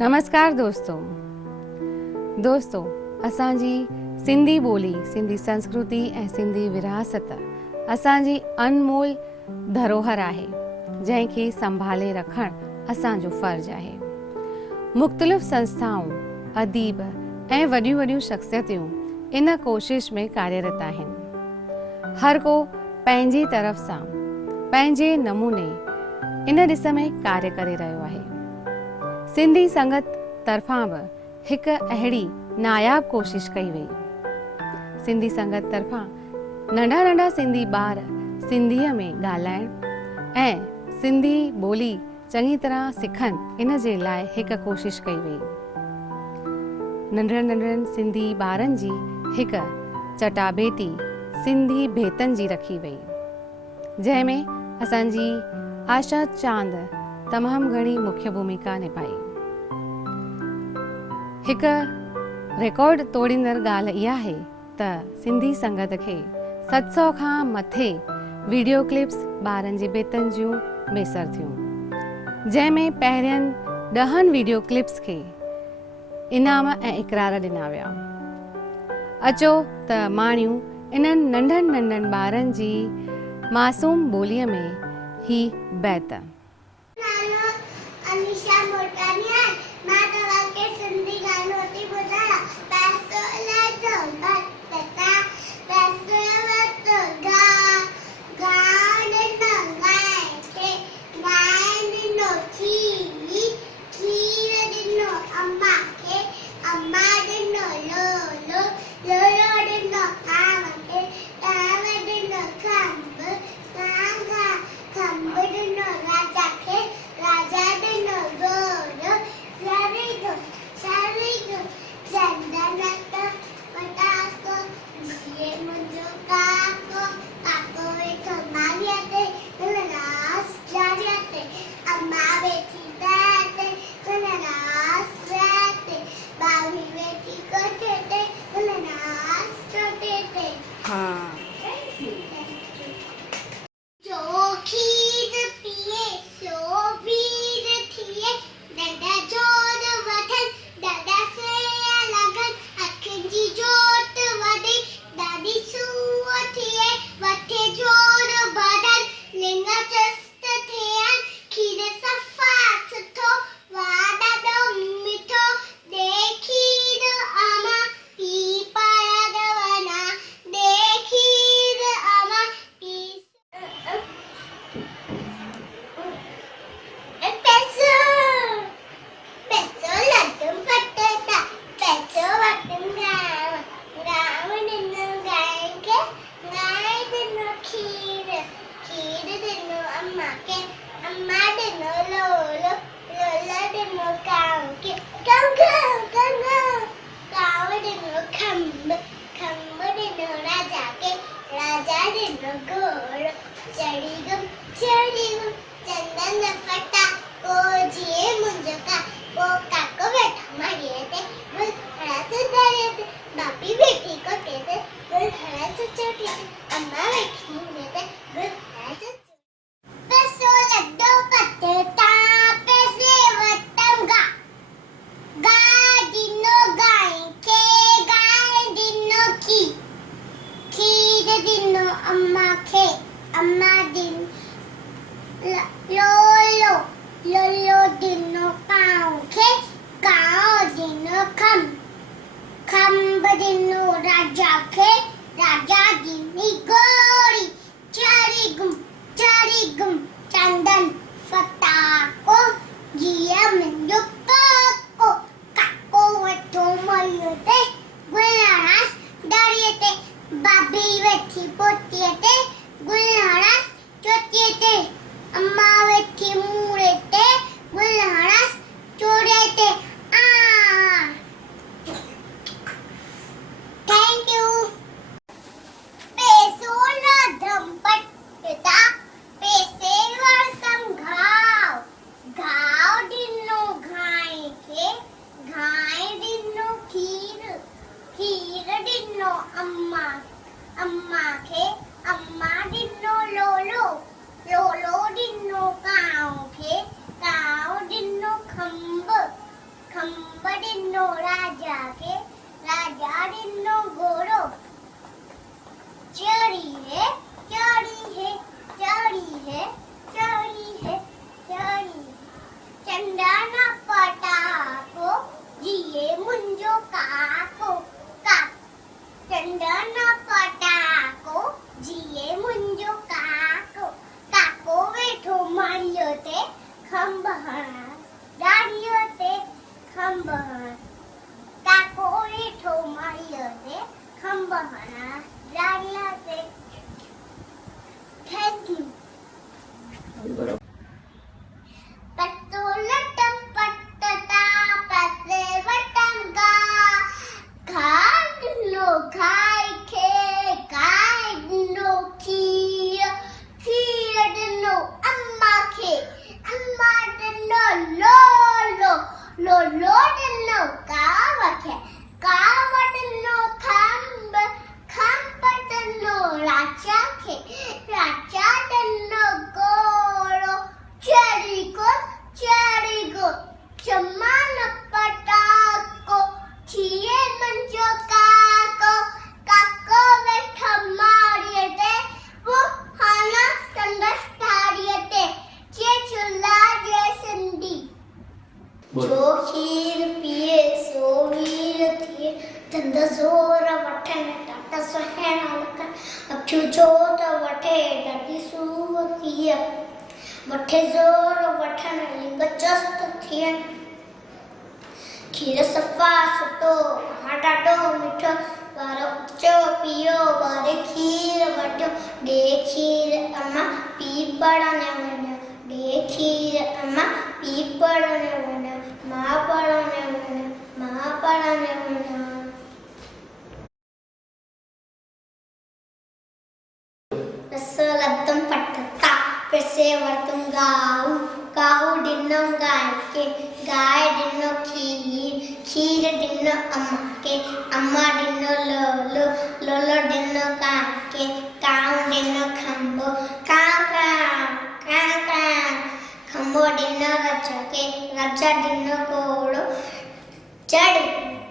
नमस्कार दोस्तों असांजी सिंधी ॿोली, सिंधी संस्कृति ऐं सिंधी विरासत असांजी अनमोल धरोहर आहे जंहिंखे संभाले रखणु असांजो फ़र्ज़ु आहे। मुख़्तलिफ़ संस्थाऊं, अदीब ऐं वॾियूं शख़्सियतूं इन कोशिश में कार्यरत आहिनि। हर को पंहिंजी तरफ़ सां पंहिंजे नमूने इन ॾिस में कार्य करे रहियो आहे। सिंधी संगत तरफ़ां बि हिकु अहिड़ी नायाब कोशिश कई वई। सिंधी संगत तरफ़ां नंढा सिंधी ॿार सिंधीअ में ॻाल्हाइण ऐं सिंधी ॿोली चङी तरह सिखनि इन जे लाइ हिकु कोशिश कई वई। नंढड़नि सिंधी ॿारनि जी हिकु चटाभेटी सिंधी भेतनि जी रखी वई, जंहिंमें असांजी आशा चांद तमामु घणी मुख्य भूमिका निभाई। हिकु रिकॉर्ड तोड़ींदड़ ॻाल्हि इहा आहे त सिंधी संगत खे 700 खां मथे वीडियो क्लिप्स ॿारनि जी बेतनि जूं मैसर थियूं, जंहिंमें पहिरियनि 10 वीडियो क्लिप्स खे इनाम ऐं इक़रार ॾिना विया। अचो त माणियूं इन्हनि नंढनि ॿारनि जी मासूम ॿोलीअ में ही बैत। Lo lo didn't know cow, okay? Cow didn't know खंबड़िनो राजा के राजाड़िनो घोड़ो चढ़ी है चढ़ी है चढ़ी है चढ़ी है चढ़ी चंदना पटाको जिए मुंजो काको का चंदना पटाको जिए मुंजो काको काको वेठो मारियो ते खंबहणा डारियो ते खंबहणा काको वेठो मारियो ते खंबहणा डारियो ते थैंक यू पत्तोलटम पत्तता पत्ते वटंगा खाडनो खाई खे खाडनो खीर खीरडनो अम्मा खे अम्मा डनो लो लो लो लो डनो कावखे कावडनो खंब खंबडनो राजा खे राजा डनो गोरो चढ़ी गो चमान पटाको छिए मंजो काको काको बैठा मारिए ते वो हाना संदस तारिए ते चे चुला जे संदी जो खीर पिए सो वीर थिए धंधा जोर वठन टाटा सोहेणा लखन अखियो जोत वठे डडी सूवतीय वठे जोर वठन लिंग चस्त थियन खीर सफा सुठो हाडाडो मिठो वारो उचो पियो वारे खीर वठो डे खीर अम्मा पीपड़ने वञो डे खीर अम्मा पीपड़ने वञो मां पड़ने वञो मां पड़ने वञो रसलदम पटता पैसे वर्तम गाऊ गाऊ डिनो गाय के गाय डिनो खीर खीर डिनो अम्मा के अम्मा डिनो लोलो लोलो डिनो गाय के काऊ डिनो खंबो काऊ काऊ खंबो डिनो राजा के राजा डिनो घोड़ो चढ़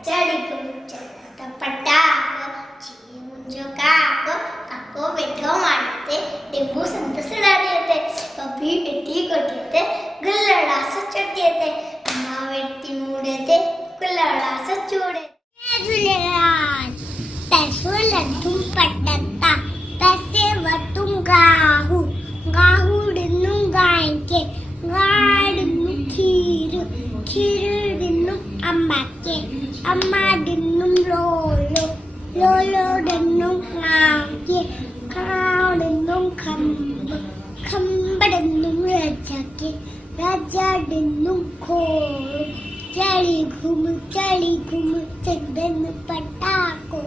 चढ़ गो चढ़ता पटाको जी मुंजो काको काको बैठो मारते टेम्पू संतस डालिए कभी बेटी कोटिए थे गुल्लड़ा से चटिए थे अम्मा बेटी मुड़े थे गुल्लड़ा से चूड़े झूलेलाल पैसो लड्डू पटता पैसे वटुम गाहू गाहू डिन्नु गाय के गाय डिन्नु खीर खीर डिन्नु अम्मा के अम्मा डिन्नु लोलो लोलो डिन्नु काव के काव डिन्नु खंब खंबड़नु राजा के राजा डिन्नु घोड़ो चढ़ी घूम चंदन पटाको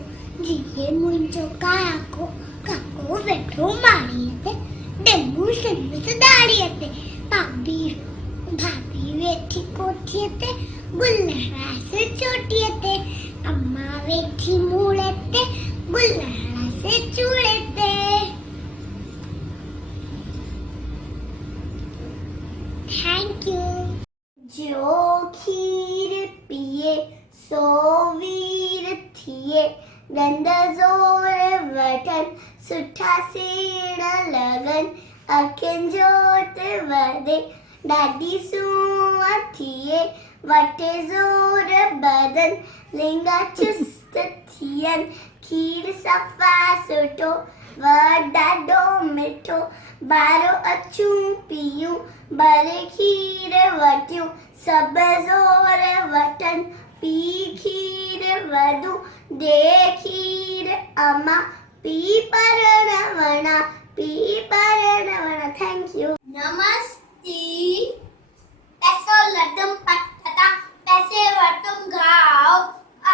जिए मुंजो काको काको वेठो मारिए थे डेंगू संदस दाड़िए थे भाभी भाभी वेठी कोठिए थे गुल्लड़ा से चोटिए थे अम्मा वेठी मुड़े थे गुल्लड़ा से चूड़े थे थैंक यू जो खीर पिए सो वीर थिए दंद जोर वठन सुठा सेण लगन अखिन जोत वदे डाडी सूअ थिए वटे जोर बदन लिंगा चुस्त थियन खीर सफा सुठो वडाडो मिठो बारो अचू पियूं बरे खीर वटियूं सब जोर वटन पी खीर वधू दे खीर अम्मा पी परण वणा थैंक यू नमस्ते पैसो लड्डम पटता पैसे वटुम गाओ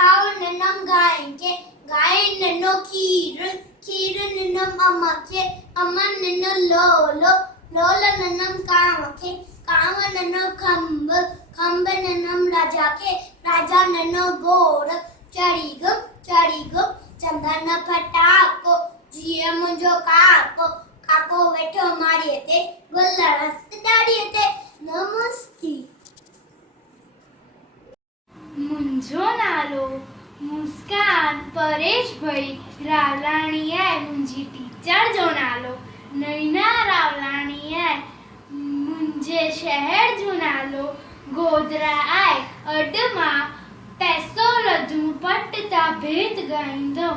आओ ननम गाय के गाय ननो खीर खीर ननम अम्मा के अम्मा ननो लोलो लोलो ननम काव के काव ननो खंब खंब ननम राजा के राजा ननो घोड़ चढ़ी गो चंदन पटाको जिए मुंजो काको काको वेठो मारिए ते गुल्लड़ा से डाड़िए ते नमस्ते। मुंहिंजो नालो मुस्कान परेश भाई रावलाणी आहे। मुंहिंजी टीचर जो नालो नैना रावलाणी आहे। मुंहिंजे शहर जो नालो गोधरा आहे। अॼु मां पैसो लधुम पट तां भेत ॻाईंदमि।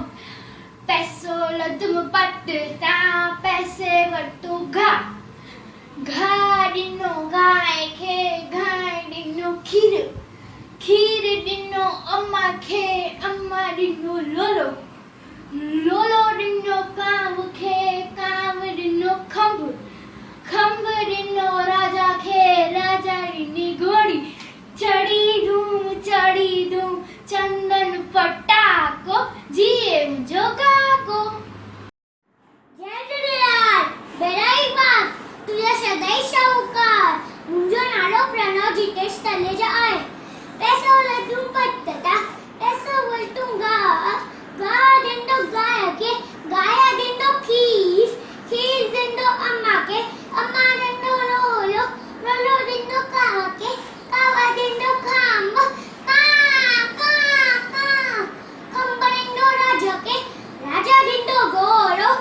पैसो लधुम पट तां पैसे वरितो घाह ॾिनो गांइ खे, गांइ ॾिनो खीर, खीर ॾिनो अम्मा खे, अम्मा ॾिनो लोलो, लोलो ॾिनो कांव खे, कांव ॾिनो खंभ, खंभ ॾिनो राजा खे, राजा ॾिनी घोड़ी, चढ़ी धूम चंदन पटाको, जिए मुंहिंजो काको। जय झूलेलाल, बेराई बाप, तुझा सदाई शाहूकार। मुंहिंजो नालो प्रणव जितेश तलेजा आहे। पैसो लड्डू पटता, पैसो वरितो गाह, गाह ॾिनो गाय खे, गाय ॾिनो खीर, खीर ॾिनो अम्मा खे, अम्मा ॾिनो लोलो, लोलो ॾिनो काव खे, काव ॾिनो खंभ, खंभ ॾिनो राजा खे, राजा ॾिनो घोड़ो,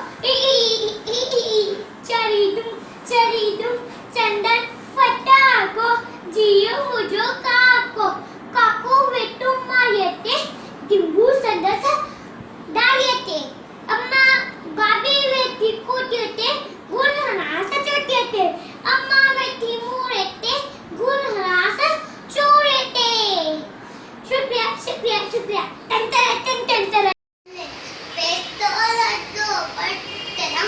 चढ़ी दूं चंदन पटाको, जियो मुंहिंजो काको, काको वेठो माईअ ते, टिंबू संदस डालीअ ते, अम्मा भाभी वेठी कोठीअ ते, गुल हणास चोटीअ ते, अम्मा वेठी मूड़े ते, गुल हणास चोड़े ते। शुक्रिया शुक्रिया शुक्रिया। टन टन टन टन। पैसो लड्डू पटता,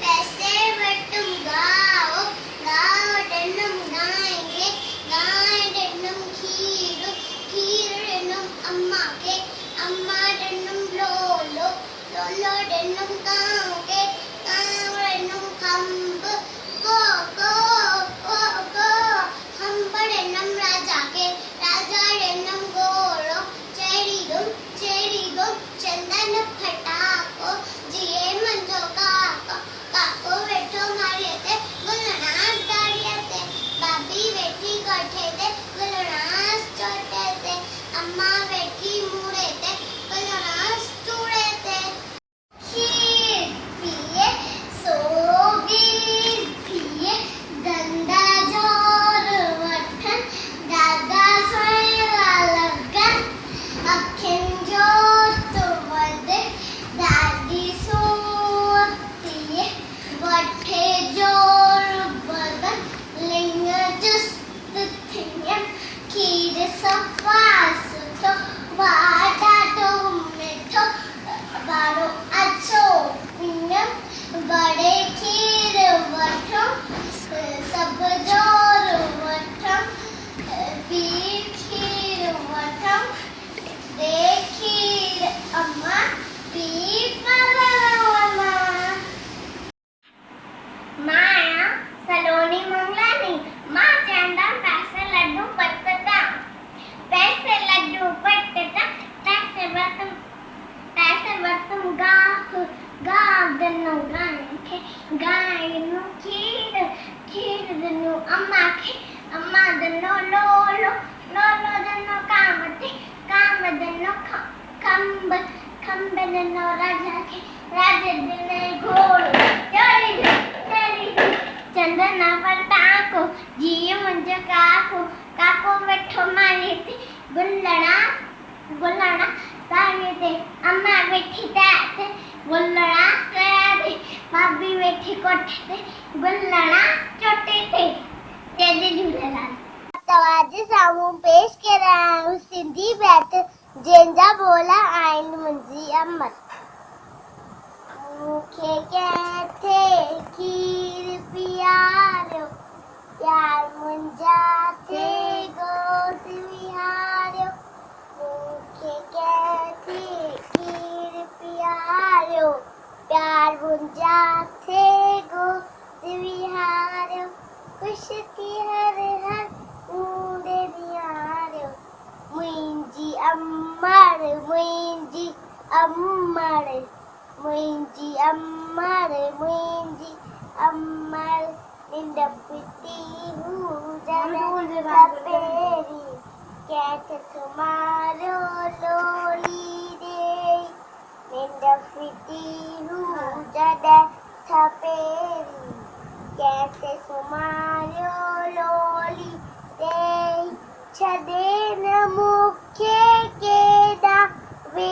पैसे वरितो गाओ, गाओ ॾिनम गांइ खे, गांइ ॾिनम खीर, खीर ॾिनम अम्मा खे, अम्मा ॾिनम लोलो, लोलो ॾिनम कांव खे, कांव ॾिनम खंभ, खंभ ॾिनम राजा खे, राजा ॾिनम घोड़ो, चढ़ी दुम चंदन फटाको, जिए मुंहिंजो काको, काको वेठो मारीअ ते, गुल हणास डालीअ ते, भाभी वेठी कोठे ते, गुल हणास चोटे ते, अम्मा वेठी मूड़े ते, गुल हणास चूड़े ते। खीर पिए सो वीर पिए, धंधा जोर वठन, दादा सोएवा लगन, अखियुनि जो तो वधे, दादी सोतीअ वठे जोर बदन, लिंग चुस्त थियन, खीर सफ़ा सुठो, ॾाढो मिठो, वारो अछो पियम, बड़े खीर वठो, सभु जोर वठो, ॿी खीर वठो, दे खीर अम्मा, पी परवमा। माया सलोनी मंगलानी, मां चंदा पैसे लड्डू पटता, पैसे लड्डू पटता, पैसे वरतुम गाह, गाह ॾिनो गांइ खे, गांइ ॾिनो खीर, खीर ॾिनो अम्मा खे, अम्मा ॾिनो लोलो, लोलो ॾिनो कांव खे, कांव ॾिनो खंभ, खंभ ॾिनो राजा खे, राजा ॾिने घोड़ो, चढ़ी चंदन पटाको, जिए मुंहिंजो काको, काको वेठो मारीअ ते, गुलड़ा साड़ीअ ते, अम्मा वेठी ते, गुलड़ा कया ते, भाभी वेठी कोठे ते, गुलड़ा चोटे ते। जय झूलेलाल। तव्हांजे साम्हूं पेश करे रहिया आहियूं सिंधी बैत, जंहिंजा ॿोल आहिनि मुंहिंजी अमर। मूंखे कंहिं खीर पीआरियो, प्यार मुंहिंजा थे गोद विहारियो, मूंखे कंहिं खीर पीआरियो, प्यार मुंहिंजा थे गोद विहारियो, ख़ुशि थी हर ऊंदे निहारियो, मुंहिंजी अमर, मुंहिंजी अमर, मुंहिंजी अमर, मुंहिंजी अमर, निंड पिटी हूं जॾहिं सपेरी, कैसे तुम्हारो लोली दे निंदा फिटी हूँ जडे छपेरी कैसे तुम्हारो लोली दे छदे न मुखे केदा वे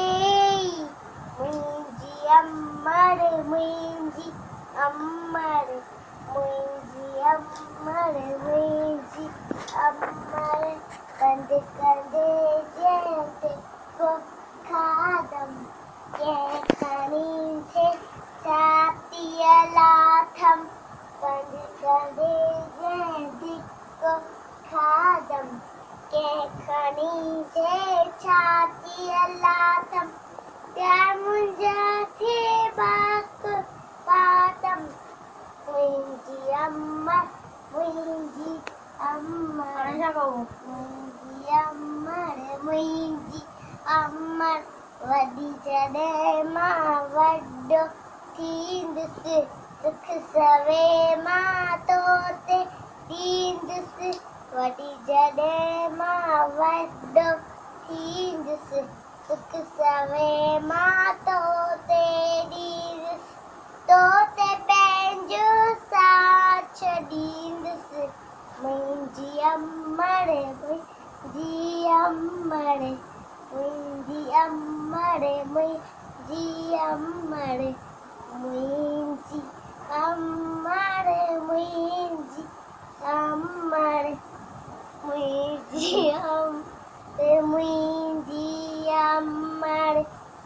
मुंजी अमर मुंजी अमर मुंजी अमर मुंजी अमर कंद कंदे जैसे को खादम के खनी से छातियलाथम कंद कंदे जैसे को खादम के खनी से छातियलाथम त्या मुंजा थे बाक पातम मुंजी अमर मुंजी अमर मुंजी अमर वडी जडे मां वड्डो थींदुसि सुख सवे मां तोते थींदुसि वडी जडे मां वड्डो थींदुसि सुख सवे मां तोते ॾींदुसि तोते पंहिंजो साथ छॾींदुसि मुंजी अमर मुंजी अमर मुंजी अमर मुंजी अमर मुंजी अमर मुंजी अमर मुंजी अमर मुंजी अमर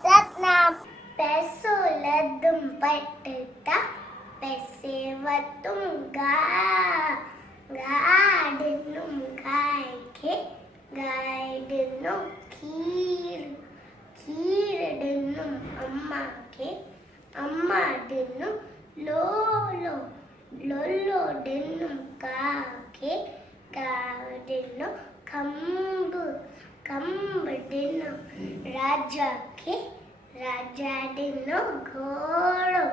सतनाम पैसो लदुम पटता पैसे वतुम गाडनुम गाय के गायडनुम खीर खीर डनुम अम्मा के अम्मा डनुम लोलो लोलो डनुम काके कावडनुम खंब खंब डनुम राजा के राजा डनुम घोड़ो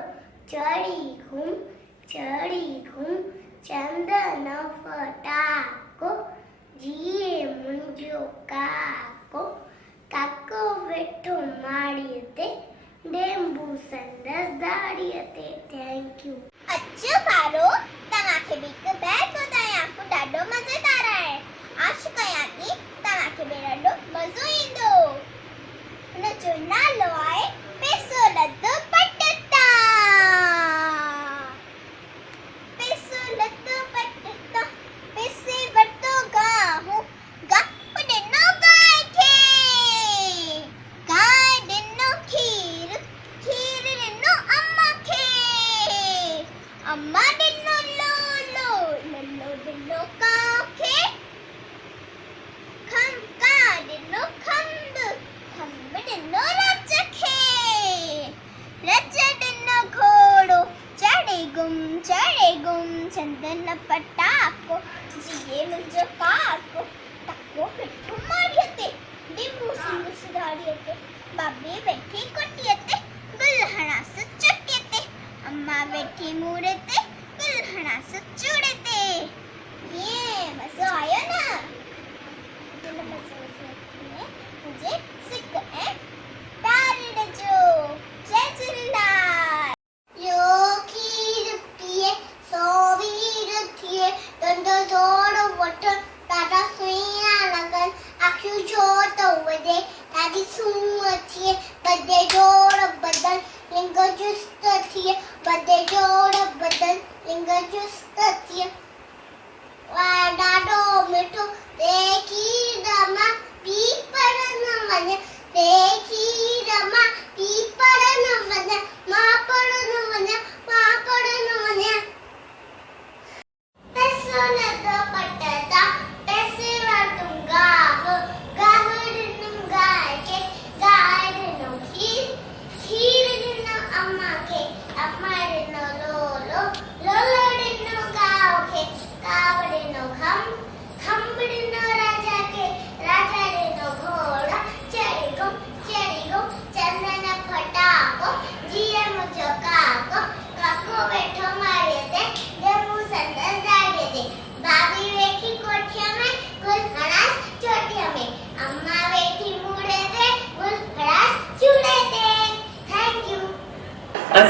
चढ़ी घूम चंदन फटाको जिए मुंजो काको काको वेठो माड़ीअ ते डेंबू संदस दाड़ीअ ते थैंक यू अच्छा मारो तव्हांखे बि हिकु बैग ॿुधायां को ॾाढो मज़ेदार आहे आश कयां थी तव्हांखे बि ॾाढो मज़ो ईंदो हुनजो नालो आहे पैसो लदो पटता पैसो लदो पटता पैसे वरतो गाहूं गप ॾिनो गाय खे गाय ॾिनो खीर खीर ॾिनो अम्मा खे अम्मा ॾिनो लोलो लोलो ॾिनो काऊ खे खंका ॾिनो खंब खंब ॾिनो रज खे रज ॾिनो घोड़ो चढ़े गुम चंदन पटाको जिए मुंहिंजो काको काको पिठू माड़ीअ ते ॾिंबू संदसि दाड़ीअ ते बाबे वेठी कुटीअ ते गुल हणासि चटीअ ते अम्मा वेठी मूड़े ते गुल हणासि चूड़े ते ये मज़ो आयो न मुझे सिक ऐं प्यार ॾिजो जय झूलेलाल यो खीर पिए सो वीर थिए धंधो जोड़ वठण ॾाढा सुहिणा लॻनि अखियूं छो त वधे ॾाढी सूंहं थिए बदे जोड़ बदन लिंग चुस्त थिए बदे जोड़ बदन लिंग चुस्त थिए ॾाढो मिठो देखी रमा पी पर न वञे देखी रमा पी पर न वञे मां पर न वञे मां पर न वञे पैसो लदो पटता पैसे वरतुम गाह ॾिनुम गाय खे गाय ॾिनो खीर खीर ॾिनो अम्मा खे अम्मा ॾिनो लोलो लोलो ॾिनो काऊ खे काव ॾिनो खंब ॾिनो राजा खे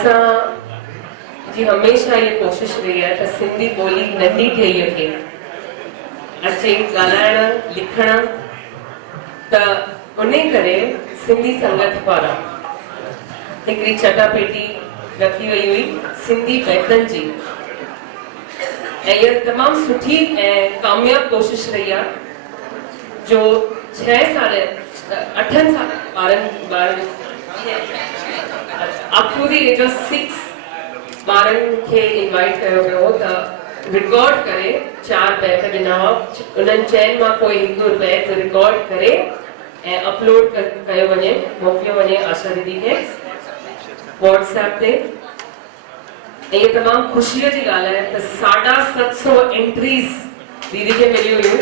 असां जी हमेशह ये कोशिश रही है त सिंधी ॿोली नंढी ठही खे अचे ॻाल्हाइण लिखण त उन करे सिंधी संगत पारां हिकिड़ी चटापेटी रखी वई हुई सिंधी बैतनि जी ऐं इहा तमामु सुठी ऐं कामयाब कोशिश रही आहे जो 6 साल 8 साल ॿारनि up to the age of 6 ॿारनि खे इनवाइट कयो वियो हो त रिकॉर्ड करे 4 बैग ॾिना हुआ उन्हनि चइनि मां कोई हिकु बैग रिकॉर्ड करे ऐं अपलोड कयो वञे मोकिलियो वञे आशा दीदी खे व्हाट्सएप ते ये तमाम खुशी की गाल है तो 750 एंट्रीज दीदी के मिली हुई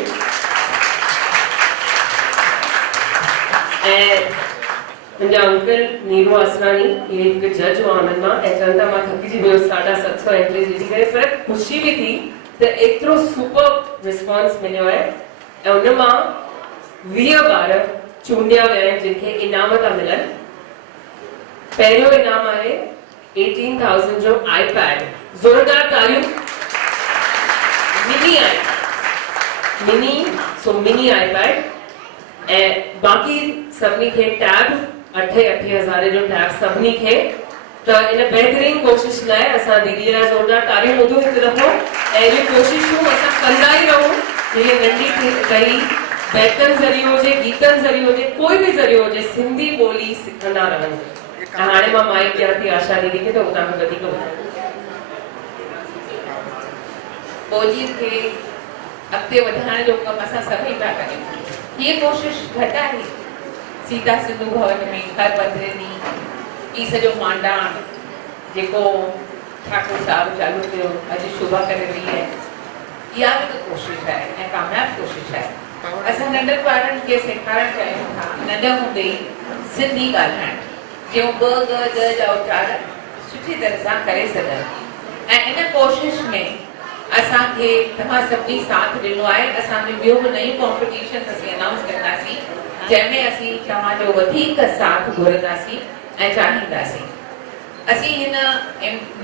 मुझा अंकल नीरू आसरानी ये एक जज हुआ आनंद मां चंदा मां थकी जी वियो 750 एंट्रीज ॾिठी करे पर खुशी भी थी तो एतिरो सुपर रिस्पॉन्स मिलियो है ऐं उन मां 20 ॿार चूंडिया विया आहिनि जिनखे इनाम था मिलनि पहिरियों इनाम आहे 18,000 जो iPad जोरदार तालियूं मिनी iPad ऐं बाकी सभिनी खे टैब 8,000 जो टैब सभिनी खे त इन बेहतरीन कोशिश लाइ असां दीदी लाइ जोरदार तालियूं ॿुधो हिकु दफ़ो ऐं इहे कोशिशूं असां कंदा ई रहूं जीअं नंढी कई बैतनि ज़रिए हुजे गीतनि ज़रिए हुजे कोई बि ज़रिए हुजे सिंधी ॿोली सिखंदा रहूं हाणे मां माइक ॾियां थी आशा दीदी खे त उतां खां वधीक ॿोलीअ खे अॻिते वधाइण जो कमु असां सभई पिया कयूं हीअ कोशिश घटि आहे सीता सिंधु भवन में हर 15 ॾींहं ई सॼो मांडाण जेको ठाकुर साहिबु चालू कयो अॼु शुभा करे रही आहे इहा बि हिकु कोशिश आहे ऐं कामयाबु कोशिश आहे असां नंढनि ॿारनि खे सेखारणु चाहियूं था नंढे हूंदे ई सिंधी ॻाल्हाइण जो ब ग ज जा उचार सुठी तरह सां करे सघनि ऐं इन कोशिश में असांखे तव्हां सभिनी साथ ॾिनो आहे असांजो ॿियो बि नयूं कॉम्पिटिशन असीं अनाउंस कंदासीं जंहिंमें असीं तव्हांजो वधीक साथ घुरंदासीं ऐं चाहींदासीं असीं हिन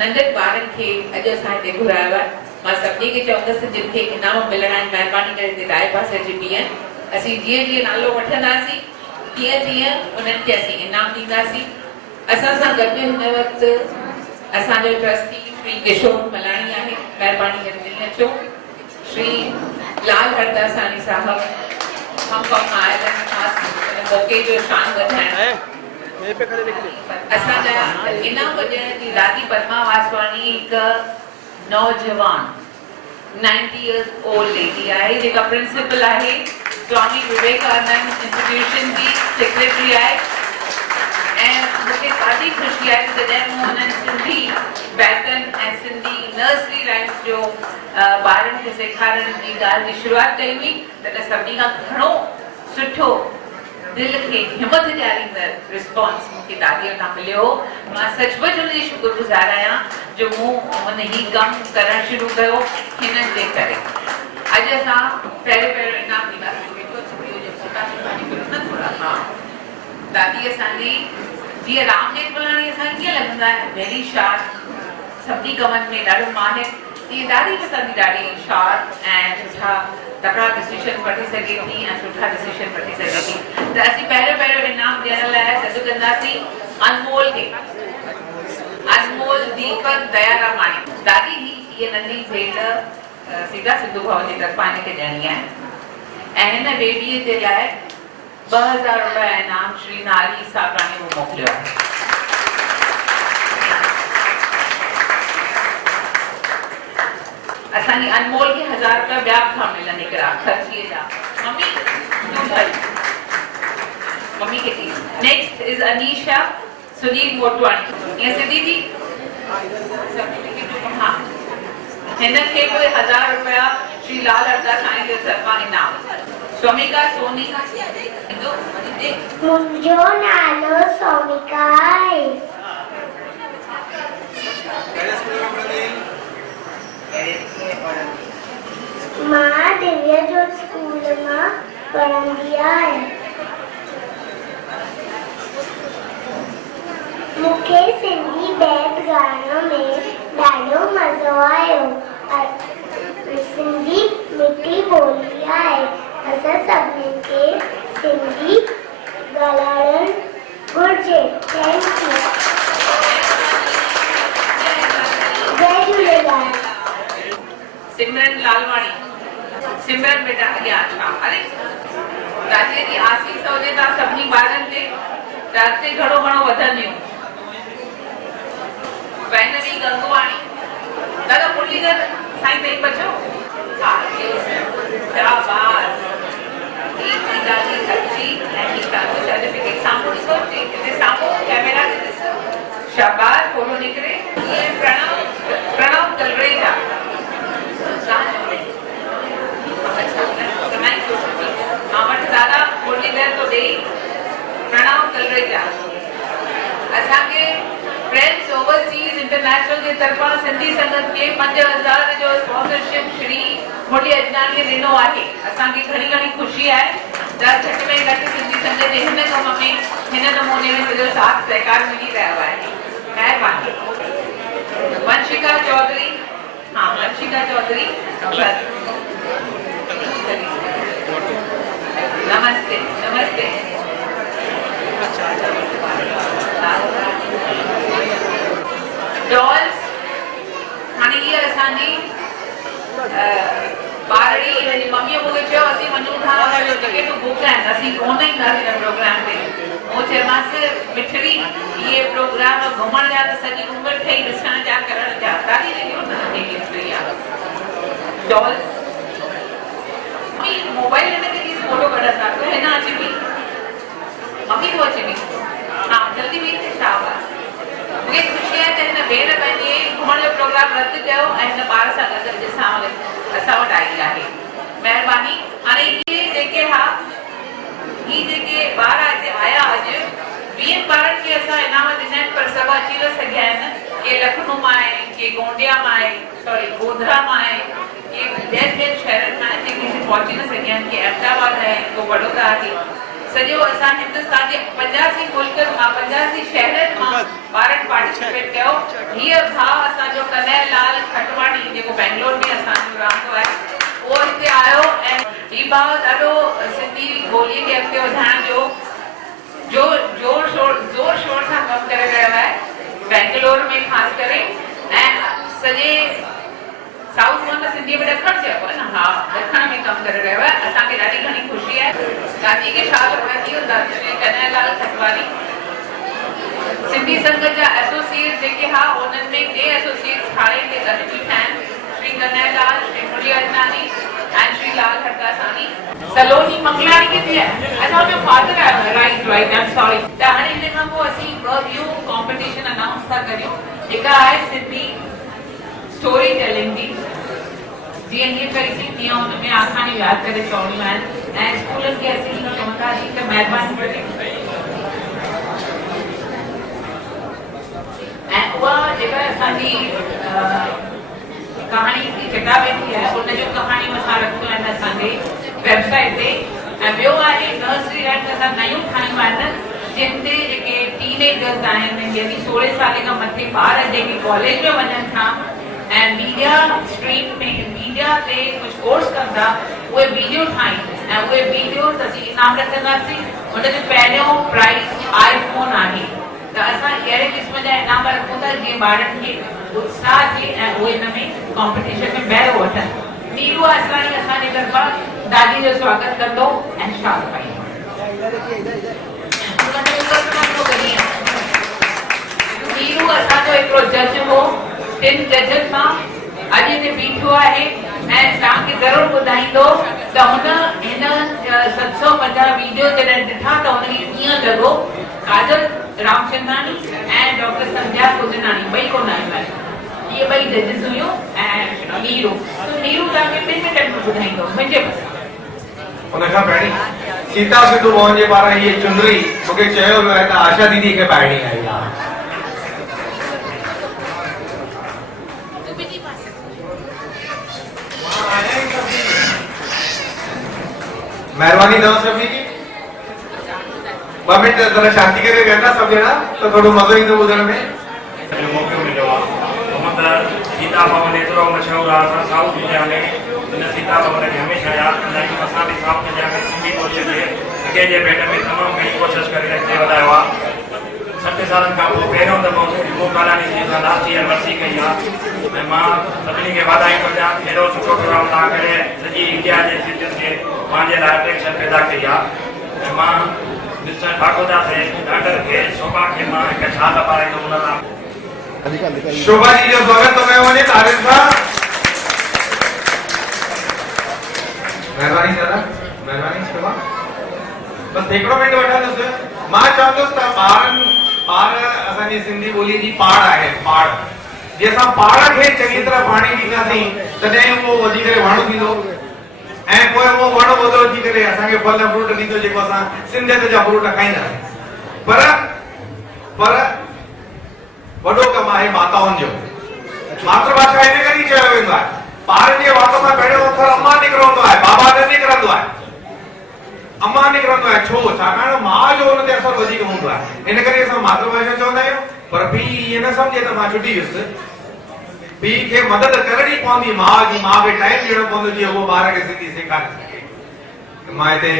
नंढनि ॿारनि खे अॼु असां हिते घुरायो आहे मां सभिनी खे चवंदसि जिन खे इनाम मिलणा आहिनि महिरबानी करे हिते राय पासे अची बीहनि असीं जीअं जीअं नालो वठंदासीं तीअं तीअं उन्हनि खे असीं इनाम ॾींदासीं असां सां गॾु हिन वक़्तु असांजो ट्रस्टी श्री किशोर मलाणी आहे महिरबानी करे मिली अचो श्री लाल हरदासानी साहब हम आयल आहिनि ख़ासि मौक़े जो शान वधाइण असांजा इनाम ॾियण जी दादी पद्मा वासवाणी हिकु नौजवान 90 years old लेडी आहे जेका प्रिंसिपल आहे स्वामी विवेकानंद इंस्टीट्यूशन जी सेक्रेटरी आहे ऐं मूंखे ॾाढी ख़ुशी आहे त जॾहिं मूं हुननि सिंधी बैतन ऐं सिंधी नर्सरी राइम्स जो ॿारनि खे सेखारण जी ॻाल्हि जी शुरूआत कई हुई त सभिनी खां घणो सुठो दिलि खे हिमत ॾियारींदड़ रिस्पॉन्स मूंखे दादीअ खां मिलियो मां सचमुच हुनजी शुक्रगुज़ार आहियां जो मूं हुन ही कमु करणु शुरू कयो हिननि जे करे अॼु असां पहिरियों इनाम ॾींदासीं दादी असांजी जीअं रामजेठ मलाणी असांखे कीअं लॻंदा आहिनि वेरी शार्प सभिनी कमनि में ॾाढो माहिर तीअं ॾाढी असांजी ॾाढी शार्प ऐं सुठा तकड़ा डिसीजन वठी सघे थी ऐं सुठा डिसीजन वठी सघे थी त असीं पहिरियों इनाम ॾियण लाइ सॾु कंदासीं अनमोल खे अनमोल दीपक दयारामाणी दादी हीअ नंढी भेट सीता सिंधु भवन जी तरफ़ां हिनखे ॾियणी आहे ऐं हिन बेबीअ जे लाइ 2000 रुपया इनाम श्री नारी साबरानी मूं मोकिलियो आहे असांजी अनमोल खे 1000 रुपया ॿिया बि था मिलनि हिकिड़ा ख़र्चीअ जा मम्मी खे ॾी नेक्स्ट इज अनीशा सुनील मोटवाणी ईअं सिधी थी हा हिननि खे कोई 1000 रुपया श्री लाल हरदासाणी जे तरफ़ां इनाम स्वामिका सोनी मुंहिंजो नालो सोमिका आहे मां दिव्या जोत स्कूल मां पढ़ंदी आहियां मूंखे सिंधी बैत गाना में ॾाढो मज़ो आयो। सिंधी मिठी ॿोली आहे। असां सभिनी खे सिंधी ॻाल्हाइणु घुरिजे। Thank you. जय झूलेलाल। सिमरन लालवाणी। सिमरन बेटा अॻियां अचो। अरे दादी जी आसीस हुजे तव्हां सभिनी ॿारनि ते त अॻिते घणो घणो वधंदियूं। वैनवी गंगवाणी। दादा मुरलीधर साईं ताईं बचो। हा शाबाश। ई दादी सच्ची ऐं ही तव्हांजो सर्टिफिकेट साम्हूं ॾिसो। हिते साम्हूं कैमरा ते ॾिसो। शाबाश फोटो निकिरे। ये प्रणव तलरेजा। दादा मुरलीधर तो ॾेई प्रणव तलरेजा। असांखे फ्रेंड्स ओवरसीज इंटरनेशनल जे तरफ़ां सिंधी संगत खे 5000 जो स्पॉन्सरशिप श्री मुरली अजनानी ॾिनो आहे। असांखे घणी घणी ख़ुशी आहे त घटि में घटि सिंधी संगत जे हिन कम में हिन नमूने में सॼो साथ सहकार मिली रहियो आहे। महिरबानी। वंशिका चौधरी। हाँ वंशिका चौधरी। नमस्ते नमस्ते। डॉल्स हाणे हीअ असांजी ॿारड़ी हिनजी मम्मीअ मूंखे चयो असीं वञूं था टिकटूं बुक आहिनि असीं कोन ईंदासीं हिन प्रोग्राम ते। मूं चयोमांसि मिठड़ी इहे प्रोग्राम घुमण जा त सॼी उमिरि ठही ॾिसण जा करण जा। ॾाढी ॾिठियूं न हिस्ट्री आहे। डॉल्स मोबाइल हिनखे ॾिस फोटो कढंदा तूं हिन अची बि मम्मी तूं अची बि। हा जल्दी बि शाबाश। मूंखे ख़ुशी आहे त हिन भेण पंहिंजे घुमण जो प्रोग्राम रद्द कयो ऐं हिन ॿार सां गॾु ॾिसां असां वटि आई आहे। महिरबानी। हाणे इहे जेके हा ही जेके ॿार हिते आया अॼु 20 ॿारनि खे असां इनाम ॾिना आहिनि पर सभु अची न सघिया आहिनि। के लखनऊ मां आहे, के गोंडिया मां आहे, सॉरी गोधरा मां आहे, के ॿियनि शहरनि मां आहे जेके हिते पहुची न सघिया आहिनि। के अहमदाबाद आहे, को वडोदरा आहे। सॼो असां हिंदुस्तान जे 85 मुल्कनि मां 85 शहरनि मां ॿारनि पार्टिसिपेट कयो। हीअ भाउ असांजो कन्हैयालाल खटवाणी जेको बैंगलोर में असांजो रहंदो आहे उहो हिते आयो ऐं हीउ भाउ ॾाढो सिंधी ॿोलीअ खे अॻिते वधाइण जो ज़ोर शोर सां कमु करे रहियो आहे बैंगलोर में ख़ासि करे। ऐं सॼे साउथ में त सिंधीअ में ॾखण चइबो आहे न। हा ॾखण में कमु करे रहियो आहे। असांखे ॾाढी घणी ख़ुशी आहे। दादी खे छा लॻंदी हो श्री कन्हैयालाल खटवाणी। सिंधी संगत जा एसोसिएट जेके हा उन्हनि में टे एसोसिएट्स हाणे के गॾिजी थिया आहिनि। श्री कन्हैयालाल, श्री मुरली अजनानी ऐं श्री लाल हरदासानी। सलोनी मंगलानी किथे आहे? अच्छा उनजो फादर आहे। Right I am sorry. त हाणे हिन खां पोइ असीं ॿियूं कॉम्पिटिशन अनाउंस था करियूं। हिकु आहे सिंधी स्टोरी टेलिंग जी। जीअं हीअं कईसीं तीअं हुन में आसानी यादि करे चवणियूं आहिनि ऐं स्कूलनि खे असीं चवंदासीं त महिरबानी करे ऐं उहा जेका असांजी कहाणी जी चटाभेटी आहे उनजो कहाणियूं असां रखियूं आहिनि असांजे वेबसाइट ते। ऐं ॿियो आहे नर्सरी राइम्स असां नयूं ठाहियूं आहिनि जिन ते जेके टीनेजर्स आहिनि यानी 16 साल खां मथे ॿार जेके कॉलेज में वञनि था ऐं मीडिया स्ट्रीम में मीडिया ते कुझु कोर्स कनि था उहे वीडियो ठाहिनि ऐं उहे वीडियोस असीं इनाम रखंदासीं। उनजो पहिरियों प्राइज़ आईफोन आहे। त असां अहिड़े क़िस्म जा इनाम रखूं था जीअं ॿारनि खे उत्साह अचे ऐं उहे हिन में कॉम्पिटिशन में बहिरो वठनि। नीरू असराणी असांजे तरफ़ां दादी जो स्वागत कंदो ऐं शाद पाईंदो। नीरू असांजो हिकिड़ो जज हो। 3 जजनि मां अॼु हिते बीठो आहे ऐं तव्हांखे ज़रूरु ॿुधाईंदो त हुन हिन 750 वीडियो जॾहिं ॾिठा त हुनखे कीअं लॻो। काजल रामचंदानी ऐं डॉक्टर संध्या कुजनानी ॿई कोन आयूं आहिनि। इहे ॿई जजिस हुयूं ऐं नीरू तव्हांखे 2 मिंटनि में ॿुधाईंदो मुंहिंजे बसि। उनखां पहिरीं सीता सिंधू मोहन जे पारां इहे चुंदड़ी मूंखे चयो वियो आहे त आशा दीदी खे पाइणी आई आहे। महिरबानी अथव सभिनी जी। 2 मिंट जरा शांती करे वेहंदा सभु ॼणा त थोरो मज़ो ईंदो ॿुधण में। जो मौक़ो मिलियो आहे हूअं त सीता भवन एतिरो मशहूरु आहे असां साउथ इंडिया में हिन सीता भवन खे हमेशह यादि कंदा आहियूं। असां बि साउथ इंडिया में सिंधी ॿोलीअ खे अॻे जे भेट में तमामु घणी कोशिशि करे अॻिते वधायो आहे। 60 सालनि खां पोइ पहिरियों दफ़ो हिमू कालानी जी असां लास्ट ईयर वर्सी कई आहे ऐं मां सभिनी खे वाधायूं थो ॾियां। अहिड़ो सुठो प्रोग्राम तव्हां करे सॼी इंडिया जे सिंधियुनि खे पंहिंजे लाइ अट्रैक्शन पैदा कई आहे। ऐं मां मिस्टर ठाकुरदास डॉक्टर खे शोभा खे मां हिकु छा पाराईंदुमि हुन लाइ। शोभा जी जो स्वागत तो कयो वञे तारीफ़ सां। महिरबानी दादा, महिरबानी शोभा। बस हिकिड़ो मिंट वठंदुसि। मां चवंदुसि त ॿार असांजी सिंधी ॿोली जी पाड़ आहे, पाड़। जे असां पाड़ खे चङी तरह पाणी ॾींदासीं तॾहिं उहो वधी करे वण थींदो ऐं पोइ उहो वण वधो थी करे असांखे फल फ्रूट ॾींदो जेको असां सिंधियत जा फ्रूट खाईंदासीं। पर वॾो कमु आहे माताउनि जो। मातृभाषा इन करे चयो वेंदो आहे ॿारनि जे वात मां पहिरियों अखर अम्मा निकिरंदो आहे, बाबा न निकिरंदो आहे। अम्मा निकिरंदो आहे छो? छाकाणि माउ जो हुन ते असर वधीक हूंदो आहे। इन करे असां मातृभाषा चवंदा आहियूं। पर पीउ इहे न सम्झे त मां छुटी वियुसि। पीउ खे मदद करणी पवंदी माउ जी। माउ खे टाइम ॾियणो पवंदो जीअं उहो ॿार खे सिंधी सेखारे सघे। मां हिते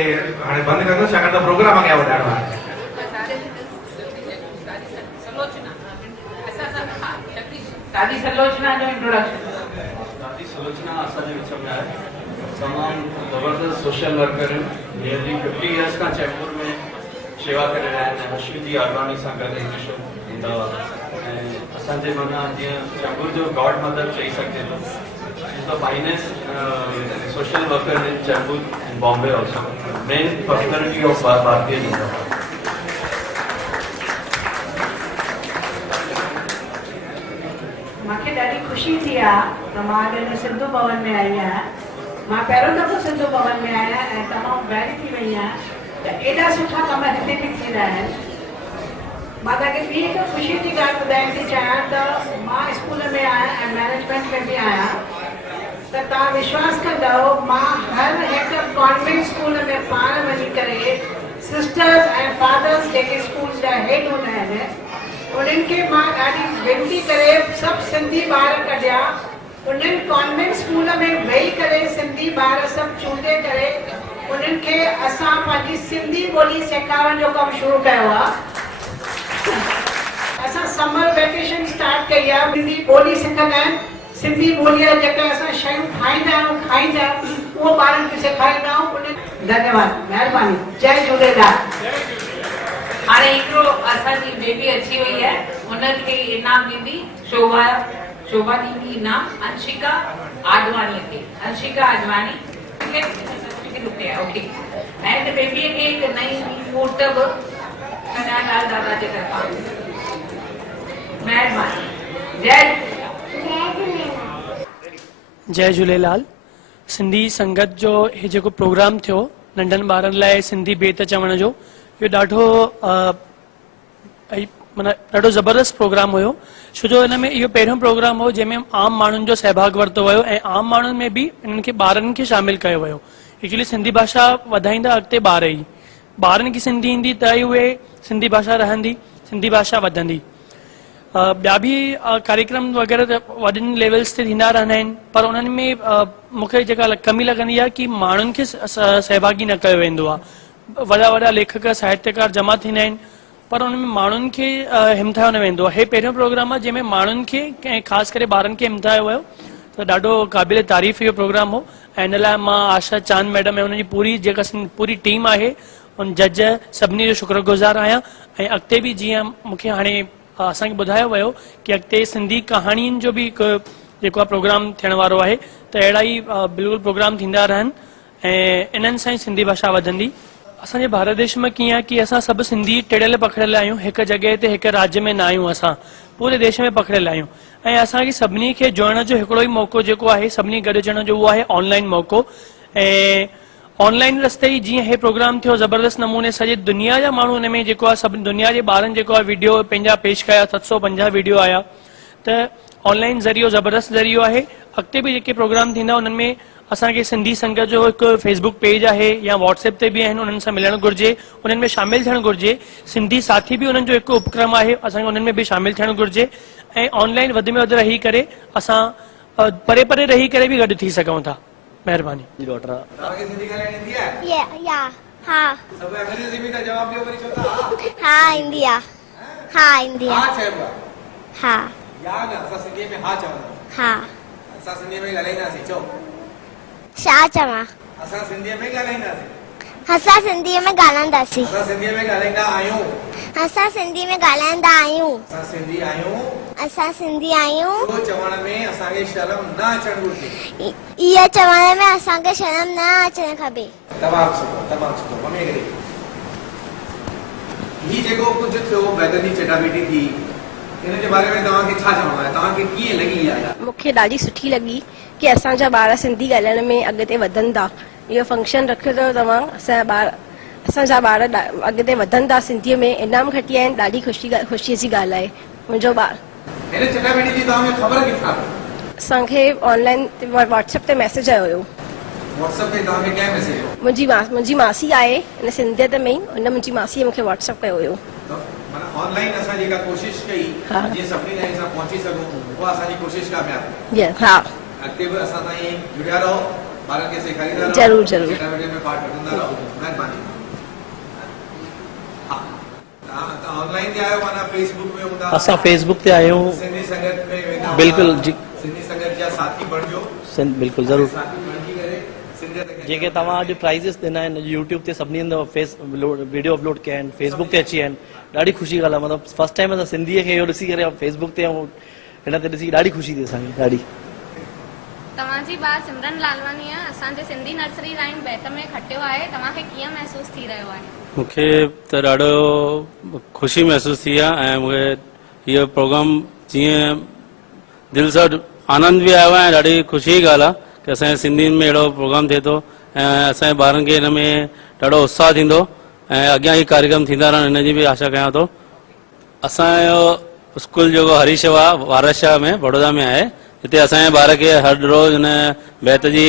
हाणे बंदि कंदुसि छाकाणि त प्रोग्राम अॻियां वधाइणो आहे। दादी सलोचना जो इंट्रोडक्शन। दादी सलोचना असांजे विच में आहे। तमामु ज़बरदस्त सोशल वर्कर नियरली 50 इयर्स खां चैम्बूर में शेवा करे रहिया आहिनि। अश्विनी आडवाणी सां गॾु हिकु शो ईंदा हुआ ऐं असांजे माना जीअं चैम्बूर जो गॉड मदर चई सघिजे थो। Is the finest social worker in Chembur in Bombay also. Main personality of Bharatiya Janata पार्टी। मूंखे ॾाढी ख़ुशी थी आहे त मां अॼु सिंधु भवन में आई आहियां। मां पहिरियों दफ़ो सिंधु भवन में आहियां ऐं तमामु वाइड़ी थी वई आहियां त एॾा सुठा कम हिते बि थी रहिया आहिनि। मां तव्हांखे ॿी हिकु ख़ुशी जी ॻाल्हि ॿुधाइण थी चाहियां त मां स्कूल में आहियां ऐं मैनेजमेंट में बि आहियां। त तव्हां विश्वास कंदव मां हर हिकु कॉन्वेंट स्कूल में पाण वञी करे सिस्टर्स ऐं फादर्स जेके स्कूल जा हेड हूंदा आहिनि उन्हनि खे मां ॾाढी वेनती करे सभु सिंधी ॿार कढिया। उन्हनि कॉन्वेंट स्कूल में वेही करे सिंधी ॿार सभु चूंडे करे उन्हनि खे असां पंहिंजी सिंधी ॿोली सेखारण जो कमु शुरू कयो आहे। असां समर वेकेशन स्टार्ट कई आहे। सिंधी ॿोली सिखंदा आहिनि। सिंधी ॿोलीअ जेके असां शयूं ठाहींदा आहियूं खाईंदा आहियूं उहो ॿारनि खे सेखारींदा आहियूं। धन्यवाद, महिरबानी, जय झूलेलाल। हाणे हिकिड़ो असांजी बेबी अची वई आहे हुनखे इनाम ॾींदी शोभा ॾींदी इनाम अंशिका आडवाणी खे। अंशिका आडवाणी ओके। एंड बेबीअ खे हिकु नई मूर्त बि कन्यालाल दादा जे तरफ़ां। महिरबानी। जय झूलेलाल। सिंधी संगत जो हे जेको प्रोग्राम थियो नंढनि ॿारनि लाइ सिंधी बेत चवण जो इहो ॾाढो ज़बरदस्त प्रोग्राम हुयो। छो जो हिन में इहो पहिरियों प्रोग्राम हो जंहिंमें आम माण्हुनि जो सहभाग वरितो वियो ऐं आम माण्हुनि में बि इन्हनि खे ॿारनि खे शामिलु कयो वियो। एक्चुअली सिंधी भाषा वधाईंदा अॻिते ॿार ई। ॿारनि खे सिंधी ईंदी त ई उहे सिंधी भाषा रहंदी, सिंधी भाषा वधंदी। ॿिया बि कार्यक्रम वग़ैरह वॾनि लेवल्स ते थींदा रहंदा आहिनि पर उन्हनि में मूंखे जेका कमी लॻंदी आहे कि माण्हुनि खे सहभागी न कयो वेंदो आहे। वॾा वॾा लेखक साहित्यकार जमा थींदा आहिनि पर उनमें माण्हुनि खे हिमथायो न वेंदो आहे। हे पहिरियों प्रोग्राम आहे जंहिंमें माण्हुनि खे ऐं ख़ासि करे ॿारनि खे हिमथायो वियो त ॾाढो क़ाबिल तारीफ़ इहो प्रोग्राम हो। ऐं हिन लाइ मां आशा चांद मैडम ऐं हुनजी पूरी टीम आहे उन जज सभिनी जो शुक्रगुज़ार आहियां। ऐं अॻिते बि जीअं मूंखे हाणे असांखे ॿुधायो वियो कि अॻिते सिंधी कहाणियुनि जो बि हिकु जेको आहे प्रोग्राम थियण वारो आहे त अहिड़ा ई बिल्कुलु प्रोग्राम थींदा रहनि ऐं इन्हनि सां ई सिंधी भाषा वधंदी। असांजे भारत देश में कीअं आहे कि असां सभु सिंधी टिड़ियल पखड़ियल आहियूं। हिकु जॻह ते हिकु राज्य में न आहियूं, असां पूरे देश में पखड़ियल आहियूं ऐं असांखे सभिनी खे जुड़ण जो हिकिड़ो ई मौक़ो जेको आहे सभिनी गॾिजण जो उहो आहे ऑनलाइन मौक़ो। ऐं ऑनलाइन रस्ते ई जीअं हे प्रोग्राम थियो ज़बरदस्त नमूने सॼे दुनिया जा माण्हू हिन में जेको आहे सभु दुनिया जे ॿारनि जेको आहे वीडियो पंहिंजा पेश कया। 750 वीडियो आया त ऑनलाइन ज़रियो ज़बरदस्त ज़रियो आहे। अॻिते बि जेके प्रोग्राम थींदा उन्हनि में असांखे सिंधी संगत जो हिकु फेसबुक पेज आहे या व्हाट्सएप ते बि आहिनि, उन्हनि सां मिलणु घुरिजे, उन्हनि में शामिलु थियणु घुरिजे। सिंधी साथी बि उन्हनि जो हिकु उपक्रम आहे, असांखे उन्हनि में बि शामिलु थियणु घुरिजे ऐं ऑनलाइन वधि में वधि रही करे असां परे परे रही करे बि गॾु थी सघूं था। महिरबानी। तव्हांखे सिंधी ॻाल्हाइण ईंदी आहे? या हा सभु अंग्रेज़ी में था जवाब ॾियो वरी छो था? हा ईंदी आहे। हा ईंदी हा आहे। चइबो आहे हा या न? असां सिंधीअ में हा चवंदा आहियूं। हा असां सिंधीअ में ॻाल्हाईंदासीं, चओ। छा चवां? असां सिंधीअ में ॻाल्हाईंदासीं। असां सिंधीअ में ॻाल्हाईंदासीं। असां सिंधीअ में ॻाल्हाईंदा आहियूं। असां सिंधी में ॻाल्हाईंदा आहियूं। असां सिंधी आहियूं। असां सिंधी आहियूं। इहो चवण में असांखे शर्म न अचणु घुरिजे। इहा चवण में असांखे शर्म न अचणु खपे। तमामु सुठो, तमामु सुठो। मम्मी करे हीउ जेको कुझु थियो बैदनी चटाभेटी थी, इन जे बारे में तव्हांखे छा चवणो आहे? तव्हांखे कीअं लॻी इहा ॻाल्हि? मूंखे ॾाढी सुठी लॻी की असांजा ॿार सिंधी ॻाल्हाइण में अॻिते वधनि था। इहो फंक्शन रखियो अथव तव्हां, असांजा ॿार अॻिते वधनि था, सिंधीअ में इनाम खटी आया आहिनि। ॾाढी ख़ुशीअ जी ॻाल्हि आहे। मुंहिंजो ॿार हिन चटाभेटी जी तव्हांखे ख़बर किथां? असांखे ऑनलाइन व्हाट्सएप ते मैसेज आयो हुयो। व्हाट्सएप ते तव्हांखे कंहिं मैसेज कयो? मुंहिंजी मासी आहे हिन सिंधियत में ई, हुन मुंहिंजी मासीअ मूंखे व्हाट्सएप कयो हुयो। माना ऑनलाइन असां जेका कोशिश कई हा। जीअं सभिनी ताईं असां पहुची सघूं, उहा असांजी कोशिश कामयाबु। हा अॻिते बि असां ताईं जुड़िया रहो, ॿारनि खे सेखारींदा रहो, ज़रूरु ज़रूरु चटाभेटी में पार्ट वठंदा रहो। महिरबानी। हा तव्हां ऑनलाइन ते आहियो, माना फेसबुक में हूंदा? असां फेसबुक ते आहियूं। सिंधी संगत में वेंदा? बिल्कुलु जी, सिंधी संगत जा साथी बणिजो। बिल्कुलु ज़रूरु। साथी बणिजी करे सिंधियत खे जेके तव्हां अॼु प्राइज़िस ॾिना आहिनि यूट्यूब ते सभिनी हंधि वीडियो अपलोड कया आहिनि, फेसबुक ते अची विया आहिनि, ॾाढी ख़ुशी ॻाल्हि आहे। मतिलबु फर्स्ट टाइम असां सिंधीअ खे इहो ॾिसी करे फेसबुक ते ऐं हिन ते ॾिसी ॾाढी ख़ुशी थी असांखे, ॾाढी। तव्हांजी ॿार सिमरन लालवानी आहे, असांजे सिंधी नर्सरी लाइन बैत में खटियो आहे। तव्हांखे कीअं महसूसु थी रहियो आहे? मूंखे त ॾाढो ख़ुशी महसूसु थी आहे ऐं मूंखे इहो प्रोग्राम जीअं दिलि सां आनंद बि आयो आहे ऐं ॾाढी ख़ुशी जी ॻाल्हि आहे की असांजे सिंधियुनि में अहिड़ो प्रोग्राम थिए थो ऐं असांजे ॿारनि खे हिन में ॾाढो उत्साह थींदो ऐं अॻियां ही कार्यक्रम थींदा रहनि, हिन जी बि आशा कयां थो। असांजो स्कूल जेको हरीशवा वारशाह में बड़ौदा में आहे, हिते असांजे ॿार खे हर रोज़ हिन बैत जी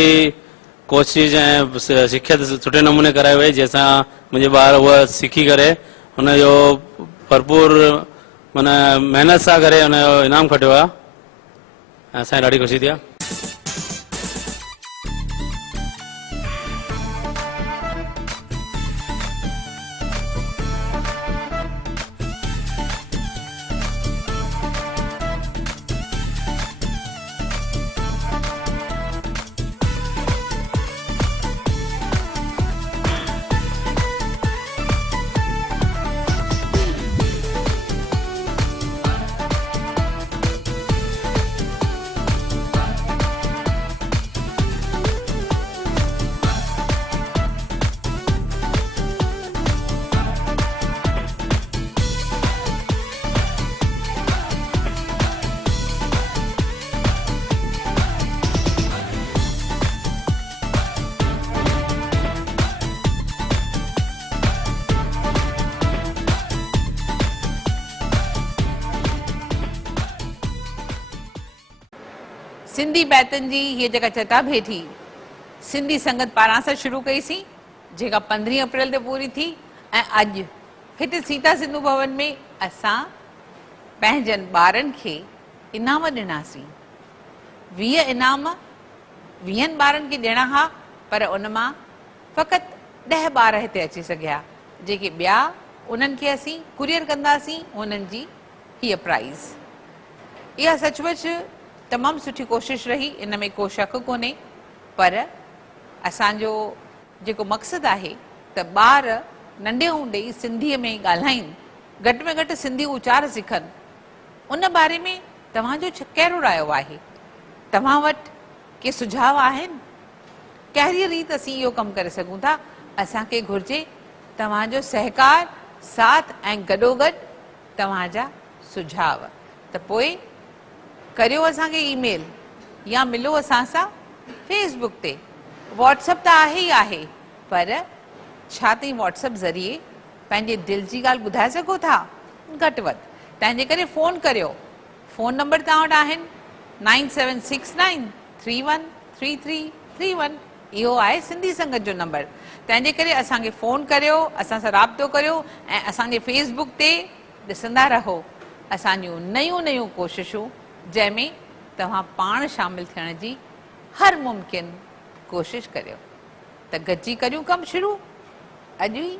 कोशिश ऐं सिखियत सुठे नमूने कराई वई, जंहिंसां मुंहिंजे ॿार उहा सिखी करे हुनजो भरपूर माना महिनत सां करे हुनजो इनाम खटियो आहे ऐं असांखे ॾाढी ख़ुशी थी आहे। सिंधी बैतनि जी हीअ जेका चटाभेटी सिंधी संगत पारां सां शुरू कईसीं, जेका 15 अप्रैल ते पूरी थी ऐं अॼु हिते सीता सिंधु भवन में असां पंहिंजनि ॿारनि खे इनाम ॾिनासीं। 20 इनाम 20 ॿारनि खे ॾियणा हुआ, पर उन मां फ़क़ति 10 ॿार हिते अची सघिया, जेके ॿिया उन्हनि खे असीं कुरियर कंदासीं उन्हनि जी हीअ प्राइज़। इहा सचमुच तमामु सुठी कोशिश रही, इन में को शक कोन्हे, पर असांजो जेको मक़सदु आहे त ॿार नंढे हूंदे ई सिंधीअ में ॻाल्हाइनि, घटि में घटि सिंधी उचार सिखनि। उन बारे में तव्हांजो कहिड़ो रायो आहे? तव्हां वटि के सुझाव आहिनि? कहिड़ी रीति असीं इहो कमु करे सघूं था? असांखे घुर्जे तव्हांजो सहकार, साथ ऐं गॾोगॾु तव्हांजा सुझाव। त पोइ करियो असांखे ईमेल या मिलो असां सां फेसबुक ते। व्हाट्सएप त आहे ई आहे, पर छा तव्हां व्हाट्सएप ज़रिए पंहिंजे दिलि जी ॻाल्हि ॿुधाए सघो था? घटि वधि तंहिंजे करे फ़ोन करियो। फ़ोन नंबर तव्हां वटि आहिनि 9769313345। 691 इहो आहे सिंधी संगत जो नंबर। तंहिंजे करे असांखे फ़ोन करियो, असां सां राब्तो करियो ऐं असांजे फेसबुक ते ॾिसंदा रहो असांजूं नयूं नयूं कोशिशूं, जंहिंमें तव्हां पाण शामिल थियण जी हर मुमकिन कोशिश करियो। त गॾिजी करियूं कमु शुरू अॼु ई।